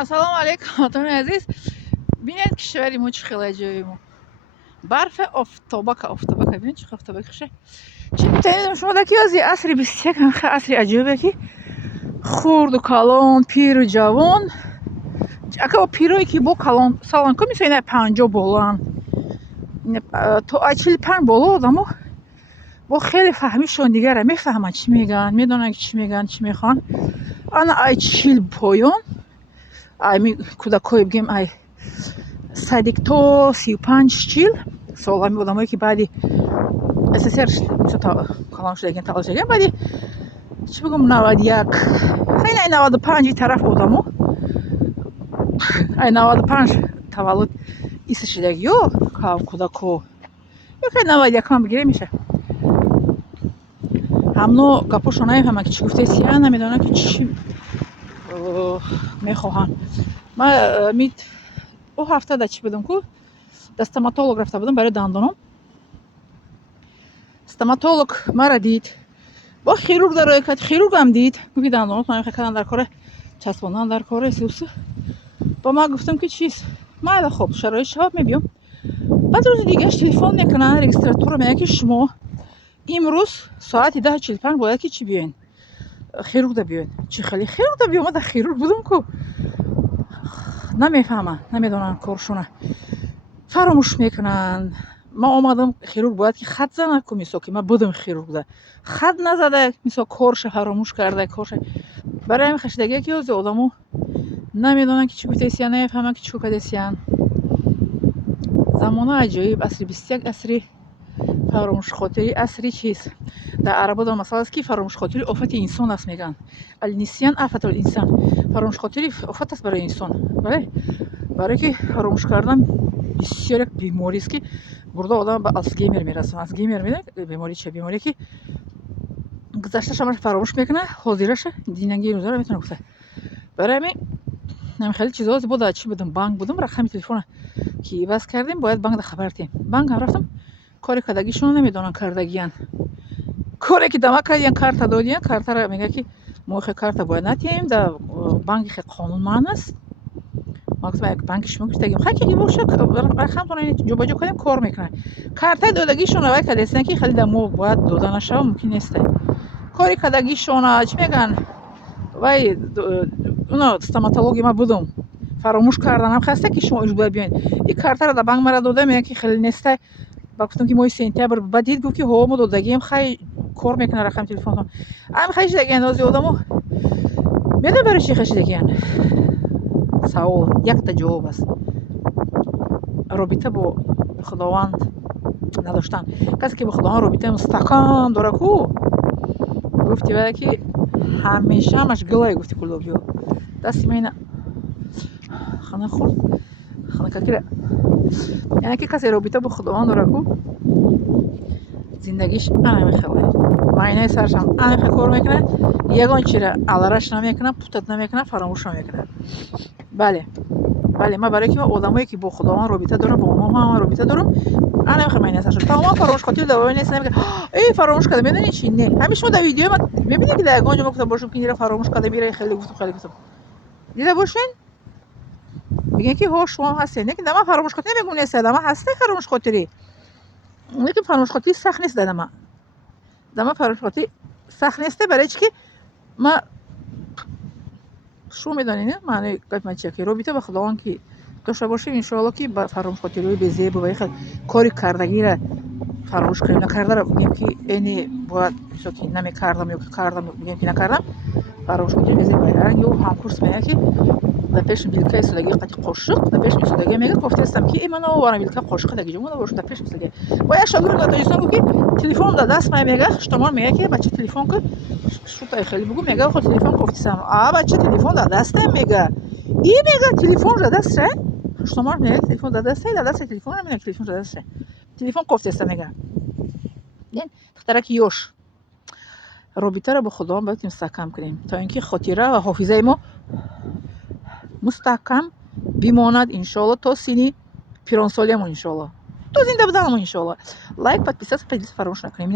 ассалому алейкум ҳатони азиз. бинед кишвари мо чӣ хела ҷои мо барфе офтобака бинед чӣ офтобаки хуше чӣ метавонед шумо даки ёзи асри 21 ха асри аҷибе ки хурду калон пиру ҷавон ака пирое ки бо калон салон ко мисоли ина 50 болоан то 45 боло одамо бо хеле фаҳмишон дигара мефаҳманд чӣ мегӯянд медонанд ки чӣ мегӯянд чӣ мехоҳанд ана ай 40 поён ай ми кӯдакое бигем ай садик то 35-40 сол ҳами одамое ки баъди СССР калон шудагиан таваллуд шудагиан баъди чӣ бигӯм 91 хайна 95 тараф одамо ай 95 таваллуд иса шудагиё кам кӯдако ёки 91 ман бигирем меша ҳамно гапошон намефаҳманд ки чӣ гуфтаест я намедонанд ки чӣ мехоҳанд. Ман о ҳафта да чӣ будам ку да стоматолог рафта будам барои дандоном. Стоматолог мара дид, бо хирург дароя кард, хирургам дид, гуфти дандонот ман мехоҳам дар кора часпондан дар кора сусу. Ба ман гуфтам ки чиз майла хоб шароит шавад мебиём. баъд рӯзи дигаш телефон мекунанд регистратура мегӯянд ки шумо имрӯз соати 10:45 бояд ки чӣ биёед хирург да биёед. Чӣ хеле хирург да биём? Ман да хирург будам ку намефаҳманд намедонанд коршона фаромӯш мекунанд. ман омадам хирург бояд ки хат занад ку мисол ки ман будам хирург да хат назада мисол корша фаромӯш карда корша барои ҳамин хашидагие ки ёзе одамо намедонанд ки чӣ гуфтаест намефаҳманд ки чӣ гӯяд. замона аҷоиб асри 21 асри фаромӯшхотирӣ асри чиз дар арабо масъала аст ки фаромӯшхотирӣ офати инсон аст мегӯянд алнисян афатул инсон фаромӯшхотирӣ офат аст барои инсон бале барое ки фаромӯш кардан бисёр як беморист ки бурда одам ба алцгеймер мерасонад. алцгеймер медонед бемори чия беморие ки гузашташам фаромӯш мекунад ҳозираша динагии рӯзаро метавонад гуфта. барои ҳамин намихали чизо бо дар чӣ будам банк будам рақами телефона ки иваз кардем бояд банк да хабар диҳем. банкам рафтам кори кардагишон намедонанд кардагиян коре ки дама кардиян карта додиян картара мегӯяд ки мо хе карта бояд натиҳем да банки хе қонун манъ аст. ман гуфтам як банки шумо гирифтагием хай ки бошад рақамтон ҷобаҷо кардем кор мекунад. картаи додагишон авай кардестан ки хали да мо бояд дода нашава мумкин нест. кори кардагишона чӣ мегӯянд вай уно стоматологи ма будам фаромӯш карданам хаста ки шумо имрӯз бояд биёед и картара да банк мара дода мегӯяд ки хеле неста. ба гуфтам ки моҳи сентябр ба дид гуфт ки ҳо мо додагием хай кор мекунад рақами телефонтон. ҳамин хашидагиян ози одамо медонед барои чӣ хашидагиян савол якта ҷавоб аст робита бо худованд надоштан. касе ки бо худованд робитаи мустаҳкам дорад ку гуфти вай ки ҳамеша ҳамаш гилае гуфти куллобиё дасти майна хана хурд хана какира яъне ки касе робита бо худованд дорад ку зиндагиш анамехела майнаи сарашам анамехе кор мекунад ягон чира алараш намекунад путат намекунад фаромӯш намекунад. бале ман барое ки одамое ки бо худованд робита дорам бо мо ҳам робита дорам анамехе майнаи сарашам тамоман фаромӯшхотири давои нест намегӯяд фаромӯш кардам медонӣ чи не ҳамин шумо дар видеои ман мебинед ки дар ягон ҷо гуфта бошам ки ира фаромӯш кардам ира хеле гуфтам дида бошен мегӯянд ки ҳо шумо ҳастед лекин дар ман фаромӯшхотирӣ намегӯям нест дар ман ҳастед фаромӯшхотирӣ лекин фаромӯшхотирӣ сахт нест дар ман фаромӯшхотирӣ сахт нест барои чи ки ман шумо медонед не маънои гапи ман чия ки робита ба худованд ки дошта бошем иншоалло ки ба фаромӯшхотириҳои безебу ва хел кори кардагиро фаромӯш кунем накардаро бигем ки эне бояд мисол ки намекардам ё ки кардам бигем ки накардам фаромӯшхотири безеб ё ҳамкурс мегӯяд ки дар пеши билка истодагӣ қати қошиқ дар пеши истодагӣ мегӯяд гуфтаестам ки ман оварам билка қошиқа дагиҷо мон бошам дар пеши истодагӣ бо як шогирд дар тоҷикистон гуфт ки телефон дар даст май мегӯяд хуштамон мегӯяд ки бача телефон ку шутай хеле бугу мегӯяд хо телефон гуфтисам бача телефон дар дастам мегӯяд и мегӯяд телефон дар дастра хуштамон мегӯяд телефон дар дастра дар дастра телефон намегӯяд телефон дар дастра телефон кофтеста мегӯяд духтараки ёш робитаро бо худованд бояд мустаҳкам кунем то ин ки хотира ва ҳофизаи мо мустаҳкам бимонад иншоалло то синни пиронсолиамон иншоалло то зинда буданамон иншоалло. лайк подписаться поделиться фаромӯш накунем.